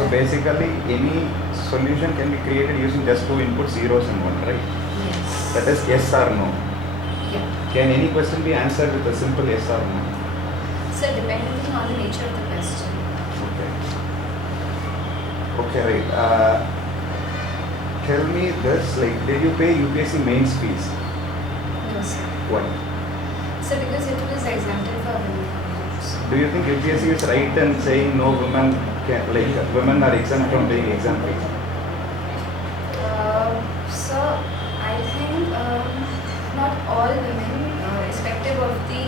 So basically, any solution can be created using just two inputs, zeros and one, right? Yes. That is yes or no. Yeah. Can any question be answered with a simple yes or no? So depending on the nature of the question. Okay. Okay, right. Tell me this, like, did you pay UPSC mains fees? No, sir. Why? So because it was exempted for women candidates. Do you think UPSC is right in saying no women can, like, women are exempt from paying exam fees? So I think not all women, irrespective of the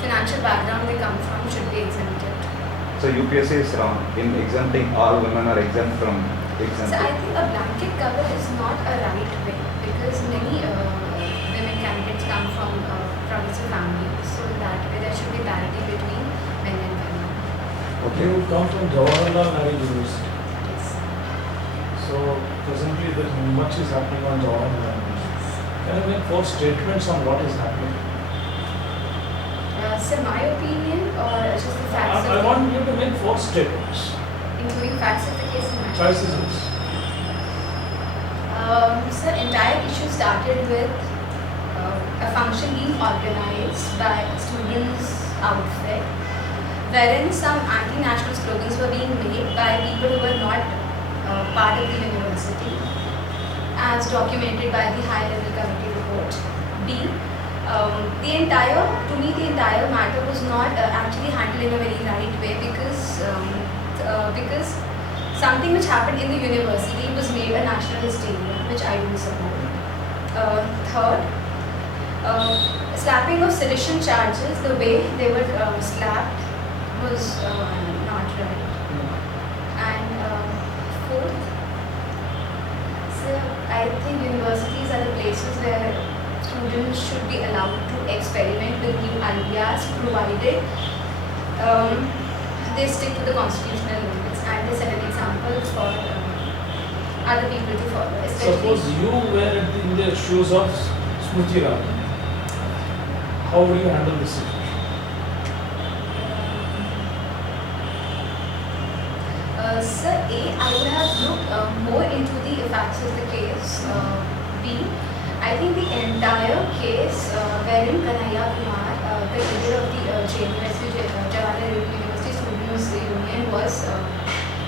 financial background they come from, should be exempted. So UPSC is wrong in exempting all women are exempt from exam So I fees. think a blanket cover is not a right way because many women candidates come from progressive families, so that way there should be parity between men and women. Okay. You come from Jawaharlal Nehru University. Yes. So presently there is much is happening on Jawaharlal University. Can you make 4 statements on what is happening? So my opinion or just the facts I of want you to make 4 statements. including facts of the case in my Choice is yours. So entire issue started with a function being organized by a student's outfit, wherein some anti-national slogans were being made by people who were not part of the university, as documented by the high-level committee report. B. The entire matter was not actually handled in a very right way because something which happened in the university was made a national hysteria, which I don't support. Third, slapping of sedition charges, the way they were slapped was not right. And fourth, so I think universities are the places where students should be allowed to experiment with new ideas, provided they stick to the constitutional limits and they set an example for other people to follow. Suppose you were in the shoes of Smriti Iran. How would you handle this situation? Sir, A, I would have looked more into the facts of the case. B, I think the entire case wherein Kanhaiya Kumar, the leader of the Jawaharlal Nehru University Students' Union, was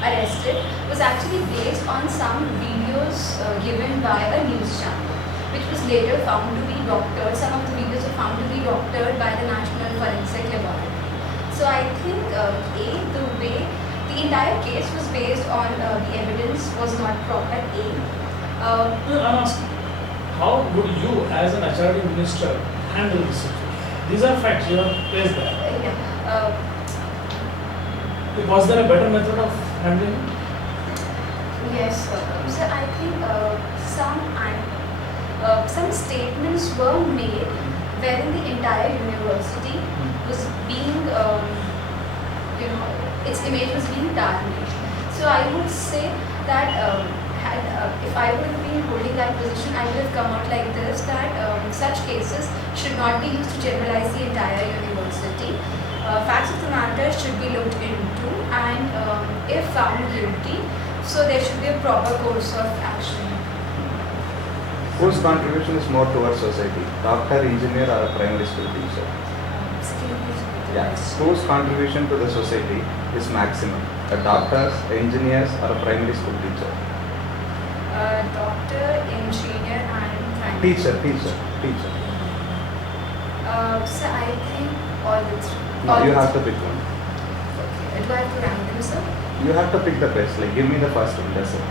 arrested, was actually based on some videos given by a news channel, which was later found to be doctored. Some of the videos were found to be doctored by the National Forensic Laboratory. So I think A, the way the entire case was based on the evidence was not proper. A. I'm asking, how would you as an HRD minister handle this situation? These are facts, you have placed that. Was there a better method of handling it? Yes, so I think some statements were made wherein the entire university was being, its image was being tarnished. So I would say that if I would have been holding that position, I would have come out like this, that such cases should not be used to generalize the entire university. Facts of the matter should be looked into, and if found guilty, so there should be a proper course of action. Whose contribution is more towards society? Doctor, engineer, or a primary school teacher? Yeah. Whose contribution to the society is maximum? A doctors, engineers, or a primary school teacher? Doctor, engineer, and primary Teacher. So I think all the three. No, you have to pick one. Okay. Do I have to rank them, sir? You have to pick the best. Like, give me the first one. That's it.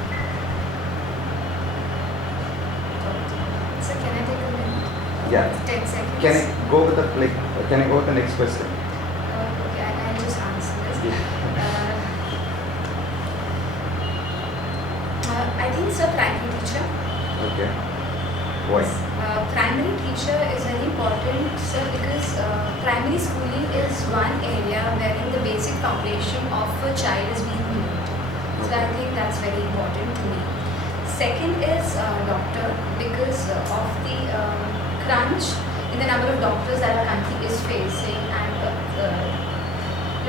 So can I take a minute? Yeah. 10 seconds. Can I go with the next question? Okay, I'll just answer this. I think it's a primary teacher. Okay. Why? Primary teacher is very important, sir, because primary schooling is one area wherein the basic foundation of a child is being built. So I think that's very important to me. Second is doctor, because of the crunch in the number of doctors that our country is facing, and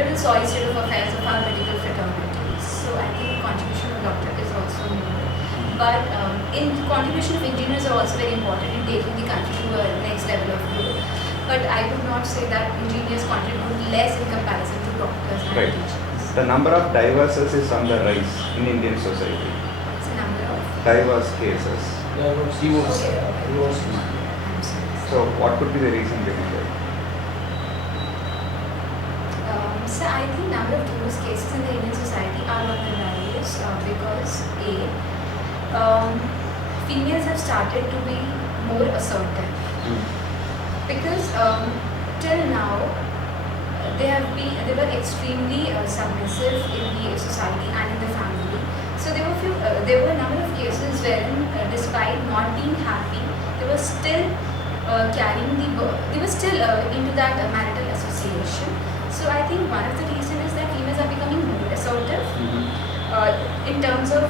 little sorry state of affairs of our medical fraternities. So I think contribution of doctor is also needed. But in contribution of engineers are also very important in taking the country to a next level of growth. But I would not say that engineers contribute less in comparison to doctors and Right. teachers. The number of divorces is on the rise in Indian society. It's a number of. Divorce cases. Divorce. Okay. Divorce. I'm sorry. So what could be the reason behind it? So I think number of divorce cases in the Indian society are on the rise because females have started to be more assertive. Because till now they were extremely submissive in the society and in the family. So there were a number of cases wherein despite not being happy, they were still into that marital association. So I think one of the reasons is that females are becoming more assertive in terms of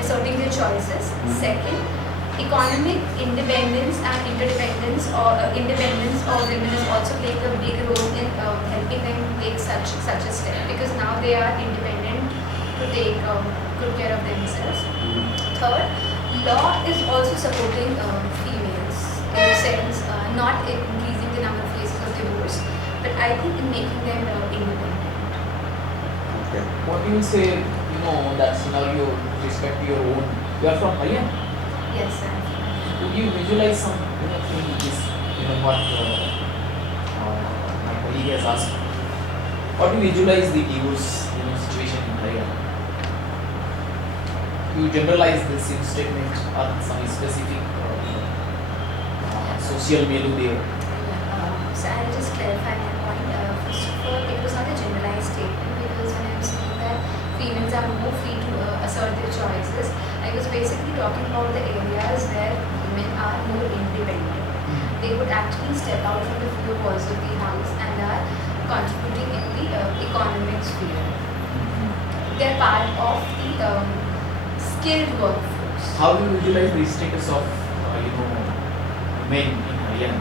asserting their choices. Second, economic independence and interdependence or independence of women is also playing a big role in helping them take such a step, because now they are independent to take good care of themselves. Third, law is also supporting females in the sense not increasing the number of cases of divorce, but I think in making them independent. Okay. What do you say, that scenario with respect to your own? You are from Haryana. Yes, sir. Would you visualize some, thing this, what my colleague has asked? What do you visualize the divorce, situation in Haryana? Do you generalize this in statement or some specific social milieu there? So I'll just clarify my point. First of all, it was not a generalized statement, because when I'm saying that females are more free to assert their choices, I was basically talking about the areas where women are more independent. They would actually step out from the four walls of the house and are contributing in the economic sphere. They're part of the skilled workforce. How do you visualize the status of, men in Haryana?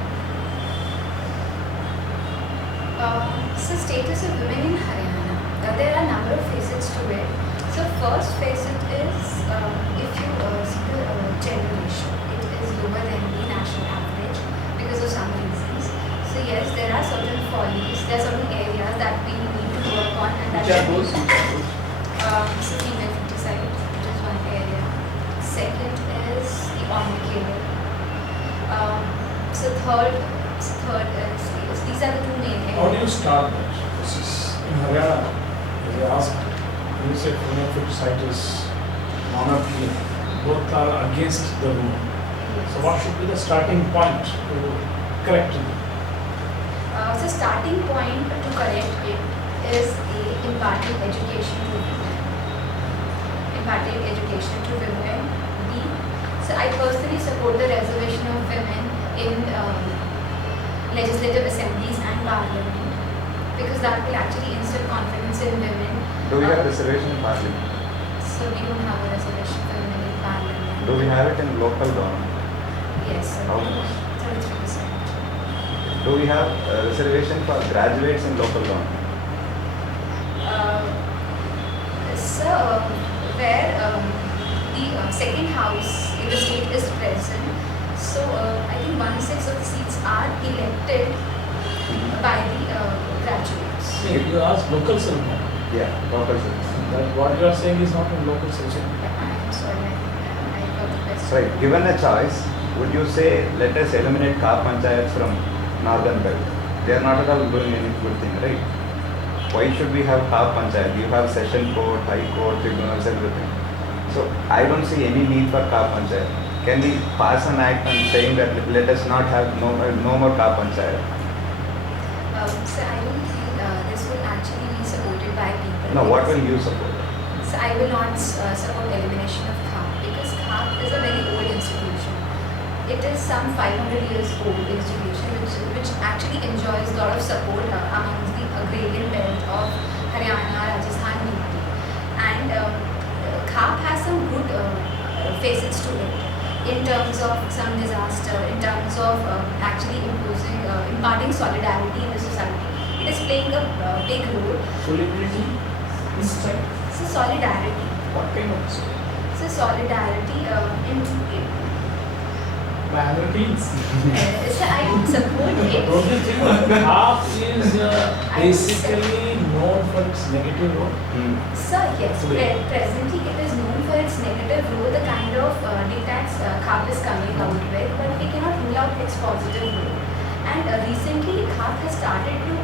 So status of women in Haryana, there are a number of facets to it. So first facet is if you see the gender ratio, it is lower than the national average because of some reasons. So yes, there are certain follies, there are certain areas that we need to work on, and that Which are should be- those? So female feticide, which is one area. Second is the honor killing. So third is these are the two main areas. How do you start that? This is in Haryana. They asked, when you say female feticide is honor killing, both are against the rule. So what should be the starting point to correct it? So starting point to correct it is imparting education to women. Imparting education to women. B. So I personally support the reservation of women in legislative assemblies and parliament, because that will actually instill confidence in women. Do we have reservation in parliament? So we don't have a reservation for women in parliament. Do we have it in local government? Yes, sir. How much? 33%. Do we have a reservation for graduates in local government? Where the second house in the state is present, so I think 1/6 of the seats are elected by the graduates. You ask local ceremony. Yeah, local government. That what you are saying is not in local ceremony. I'm sorry, I got the question. Right. Given a choice, would you say let us eliminate car panchayats from northern belt? They are not at all doing any good thing, right? Why should we have car panchayat? You have session court, high court, tribunals, everything. So I don't see any need for car panchayat. Can we pass an act and saying that let us not have no more car panchayat? So I don't think this will actually be supported by people. No, what will you support? So I will not support elimination of CAP, because CAP is a very old institution. It is some 500 years old institution which actually enjoys a lot of support amongst the agrarian belt of Haryana, Rajasthan, UP. And CAP has some good facets to it in terms of some disaster, in terms of actually imparting solidarity in the society. It it is playing a big role. Solidarity in society. So solidarity. What kind of solidarity? So solidarity in Priorities. so I would support it. Don't you think half is basically known for its negative role? So yes, presently it is known for its negative role, the kind of dictats CAP is coming out with, but we cannot rule out its positive role. And recently CAP has started to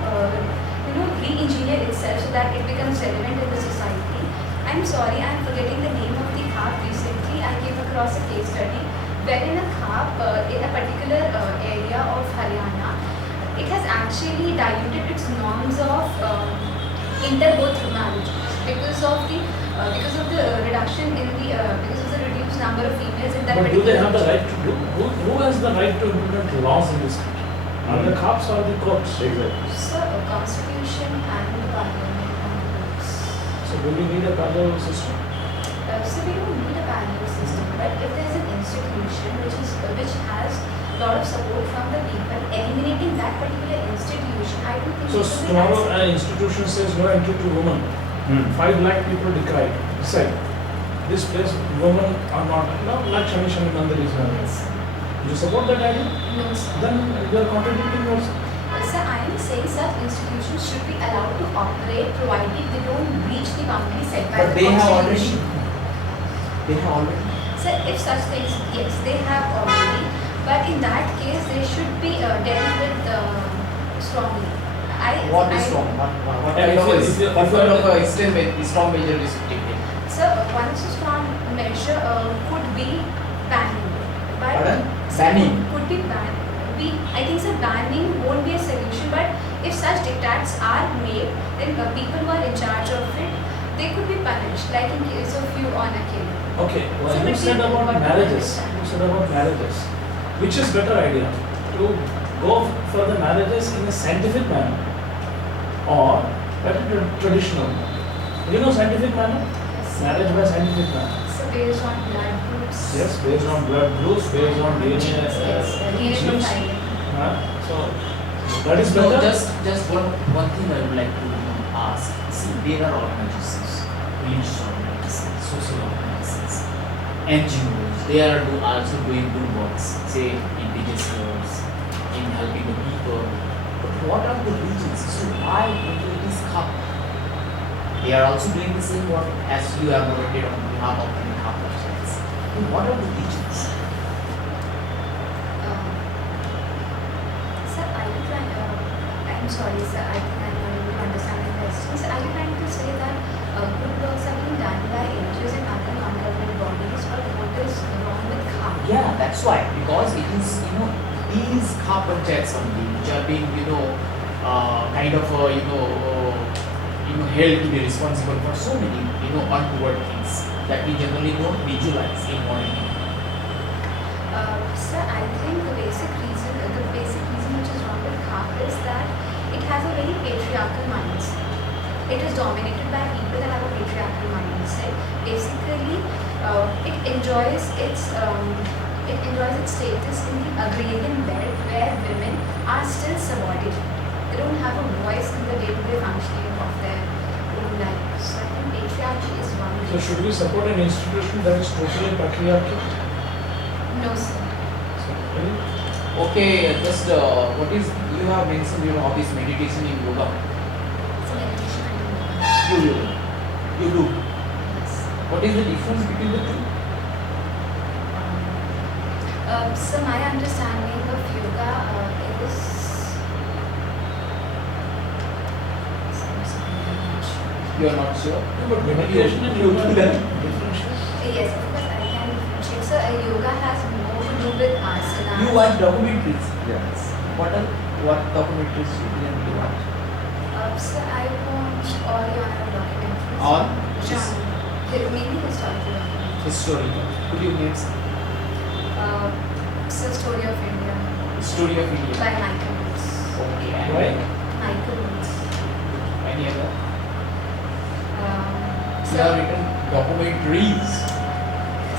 re-engineer itself so that it becomes relevant in the society. I'm sorry, I'm forgetting the name of the CAP. Recently I came across a case study wherein a CAP in a particular area of Haryana, it has actually diluted its norms of inter-birth marriage because of the reduction in the because of the reduced number of females in that But do they particular have the region. right to do? Who has the right to implement laws in this country? Are the cops or the courts? Exactly. So constitution and the parliament and the courts. So do we need a parallel system? So we don't need a parallel system, but if there's an institution which has a lot of support from the people, eliminating that particular institution, I don't think So it should be tomorrow accepted. an institution says no entry to women. 5 lakh people decide this place women are not. Like Shami Mandir is not. Yes, sir. You support that idea? No, sir. Then you are contradicting yourself. Sir, I am saying such institutions should be allowed to operate provided they don't breach the boundaries set by But the they have already. constitution. They have already. Sir, if such things, yes, they have already, but in that case, they should be dealt with strongly. What is wrong? What Yeah, kind of if you- what if you kind are- of a strong measure is taken? So, one strong measure could be banning. But Pardon? sir, Banning? could be banned. I think so banning won't be a solution, but if such dictats are made, then people who are in charge of it, they could be punished, like in case of you on a killing. Okay, So well, you between said about what marriages. understand. You said about marriages. Which is better idea? To go for the marriages in a scientific manner or better traditional? You know scientific manner? Yes. Marriage by scientific manner. So based on blood groups. Yes, based on blood groups, based on DNA. Genes, yes, DNA genes. profiling. So that is No, better. just one thing I would like to ask. See, there are organizations, religious organizations, social organizations, NGOs. They are also doing good works, say indigenous works, in helping the people. But what are the regions? So why it is CAP? They are also doing the same work as you have noted on behalf of the CAP websites. What are the regions? Sir, are you trying? I'm sorry, sir. I think I'm not able to understand the question. Sir, are you trying to say that good works are being done by NGOs and other non-government bodies, or what is wrong with CAP? Yeah, that's why. Because it is, these car panchayats only, which are being, kind of, held to be responsible for so many, untoward things that we generally don't visualize in modern India. Sir, I think the basic reason which is wrong with CAP is that it has a very patriarchal mindset. It is dominated by people that have a patriarchal mindset. Basically, it enjoys its status in the agrarian belt where women are still subordinate. They don't have a voice in the day-to-day functioning of their own lives. So I think patriarchy is one So reason. should we support an institution that is totally patriarchal? No, sir. Really? Okay, just what is, you have mentioned your hobbies, meditation and yoga. It's a meditation and yoga. You do. Yes. What is the difference between the two? So my understanding of yoga is. So I'm sorry, I'm not sure. You are not sure. No, but meditation and yoga are differential. Yes, of course I can differentiate. So yoga has more to do with asanas. You watch documentaries. Yes. What documentaries you generally watch? So I watch all genre documentaries. All? Genre. Mainly historical documentaries. Historical. Could you name some? So Story of India Story of India. by Michael Woods. Okay. And Why? Michael Woods. any other? So, You have written documentaries.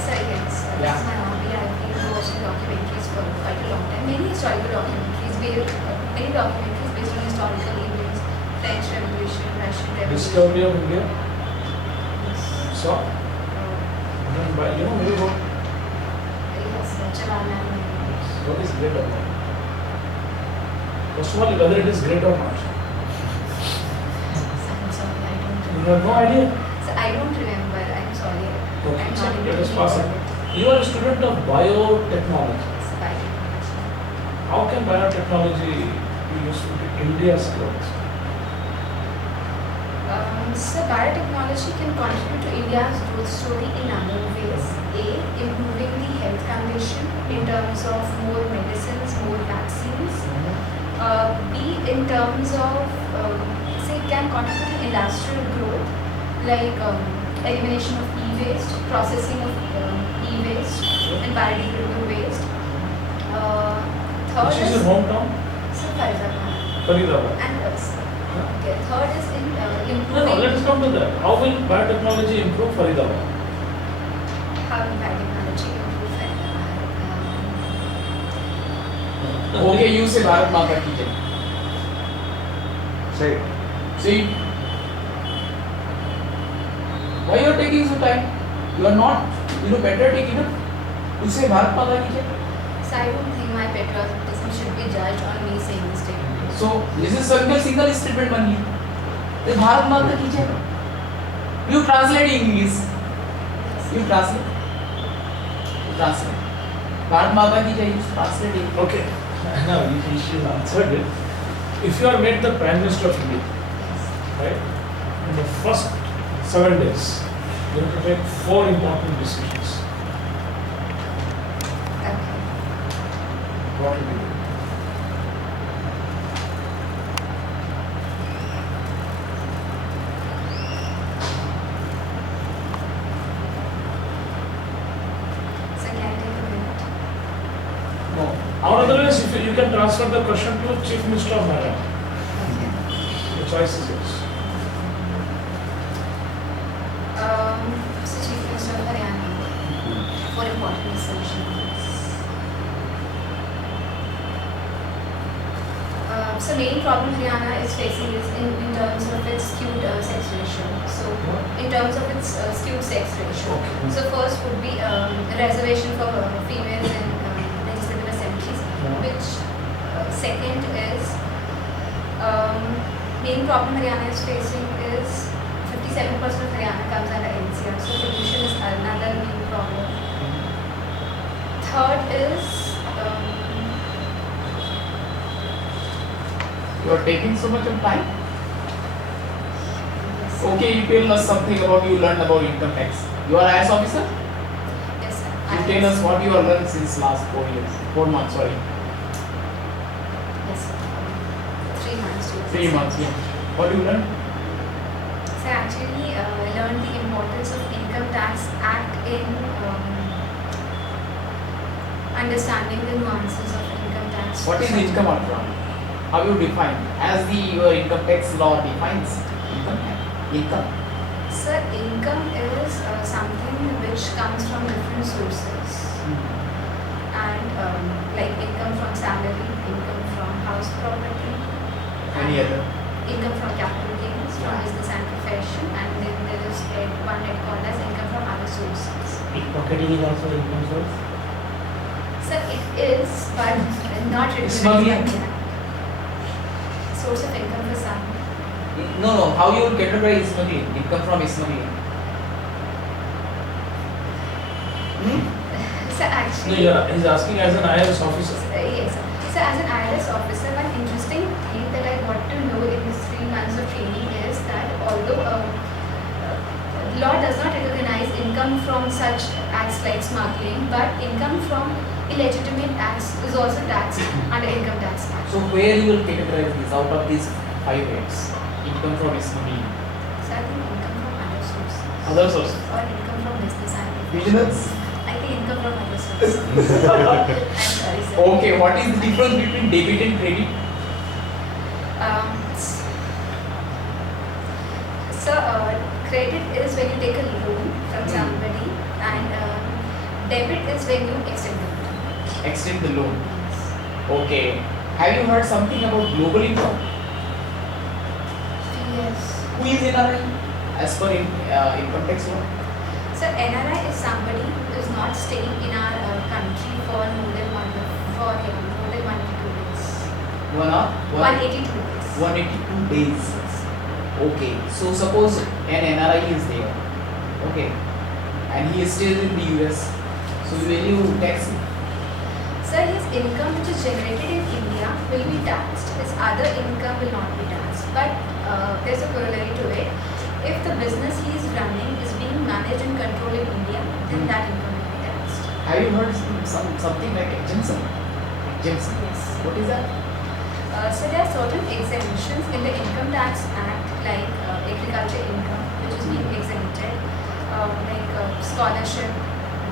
so yes, Yeah. that's my hobby. I've been watching documentaries for quite a long time. Many historical documentaries, many documentaries based on historical events, French Revolution, Russian Revolution. Discovery of India. Yes. So, then by you know very well. Yes, Jawaharlal Nehru. What is great about it? First of all, whether it is great or not. I'm sorry, I don't You remember. have no idea. So I don't remember. I'm sorry. Okay, I'm so not let us able pass to it. You are a student of biotechnology. It's biotechnology. How can biotechnology be useful to India's growth? So biotechnology can contribute to India's growth story in number of ways. A, improving the health condition in terms of more medicines, more vaccines. B, in terms of, say, it can contribute to industrial growth, like elimination of e-waste, processing of e-waste and biodegradable waste. Third Which is your hometown? So Faridabad. Faridabad. And okay, third is in No, improving. let us come to that. How will biotechnology improve Faridabad? How will biotechnology improve Faridabad? Okay, you say Bharat Mata ki jai. Say, See, why you are taking so time? You are not, better take it up. You say Bharat Mata ki jai. So I don't think my patriotism should be judged on me saying this statement. So this is single statement only. The Bharat Mata ki jai. You translate in English. You translate. Bharat Mata ki jai. You translate in. Okay. Now she answered it. If you are made the Prime Minister of India, right, in the first 7 days, you have to take 4 important decisions. Okay. What will you do? So can I take a minute? No. Or otherwise, if you can transfer the question to Chief Minister of Haryana. Okay. The choice is yours. So Chief Minister of Haryana for important decisions. So main problem Haryana is facing is in terms of its skewed sex ratio. So in terms of its skewed sex ratio. Okay. So first would be reservation for females in legislative assemblies, which second is main problem Haryana is facing is 57% of Haryana comes under NCR, so pollution is another main problem. Third is You are taking so much of time. yes, Okay, you tell us something about you learned about income tax. You are IAS officer. yes sir. You tell us what you have learned since last 4 years, 4 months. Sorry, Yes sir. 3 months to 3 months. Yeah. What do you learn? So actually learned the importance of Income Tax Act in understanding the nuances of income tax. What is income upfront? How you define? As your income tax law defines income. Sir, income is something which comes from different sources, and like income from salary, income from house property, Any other? income from capital gains, from business and profession, and then there is one that called as income from other sources. Pickpocketing is also income source. Sir, it is, but not Smuggling. recognized. Source of income for some. No. How you will categorize smuggling? Income from smuggling. So No, actually, yeah, he's asking as an IAS officer. yes. So as an IAS officer, one interesting thing that I got to know in this 3 months of training is that although law does not recognize income from such acts like smuggling, but income from illegitimate acts is also taxed under Income Tax Act. So where you will categorize this out of these 5 heads? Income from smuggling. So I think income from other sources. Other sources. Or income from business and profession. Vigilance. I think income from other sources. I'm sorry, sir. Okay, what is the difference between debit and credit? So credit is when you take a loan from somebody, and debit is when you extend the loan. Extend the loan. Okay. Have you heard something about global income? Who is NRI? As per income tax law? So NRI is somebody who is not staying in our country for more than 182 days. 182 days. 182 days. Okay. So suppose an NRI is there. Okay. And he is still in the US. So will you tax him? Sir, his income which is generated in India will be taxed. His other income will not be taxed. But there's a corollary to it. If the business he is running is being managed and controlled in India, then that income will be taxed. Have you heard something like exemption? Exemption. Yes. What is that? So there are certain exemptions in the Income Tax Act, like agriculture income, which is being exempted, like scholarship.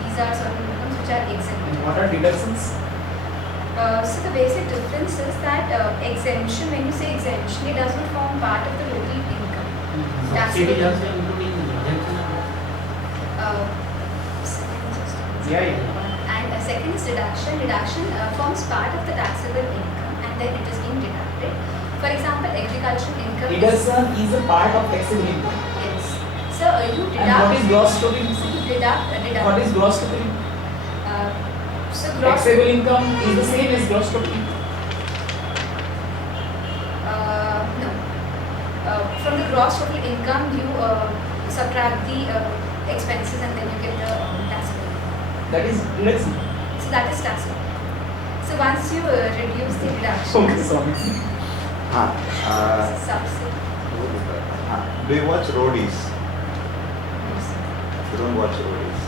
These are certain incomes which are exempted. And what are deductions? So the basic difference is that exemption, when you say exemption, it does not form part of the total income. Subsidy is also including exemption. Yeah. And second is deduction. Deduction forms part of the taxable income, and then it is being deducted. For example, agricultural income. Deduction is a part of taxable income. Yes. So you deduct. And what is gross total You income? deduct. What is gross total income? So gross. Taxable income is the same as gross total income. No. From the gross total income, you subtract the expenses and then you get the taxable income. That is deduction. So that is taxable. So once you reduce the deduction, Okay, sorry. subsidy. Do you watch roadies? Yes. You don't watch roadies.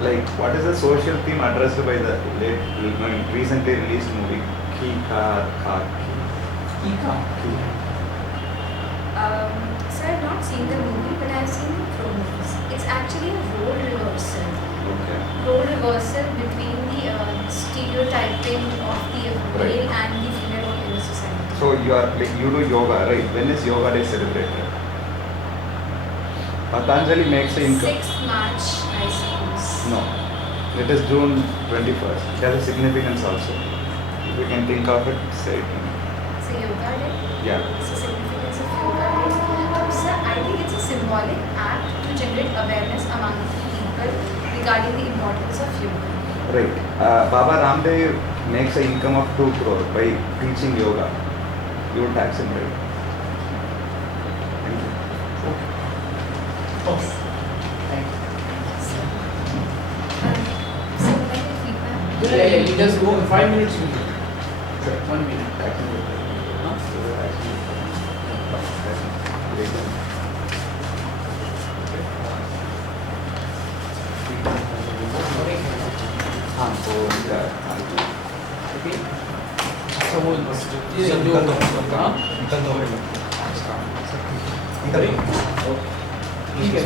Like, what is the social theme addressed by the recently released movie? Ki Ka Ka Ika. So I've not seen the movie, but I've seen the promos. It's actually a role reversal. Okay. Role reversal between the stereotyping of the male and the female role in the society. So you are like you do yoga, right? When is Yoga Day celebrated? Patanjali makes a income. 6th March, I suppose. No, it is June 21st. It has a significance also. If you can think of it, say it. So Yoga Day. Yeah. It's the significance of Yoga Day. So I think it's a symbolic act to generate awareness among the people regarding the importance of yoga. Right. Baba Ramdev makes an income of 2 crore by teaching yoga. You will tax him, right? Thank you. Okay. Thank you. So like the feedback. Yeah, you just go 5 minutes. You do. Sure. 1 minute. Tax him. Huh? Okay. So we'll हाँ? ठीक है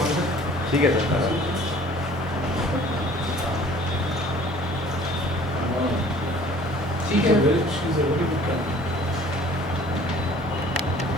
ठीक है sir. ठीक है She's a very good candidate.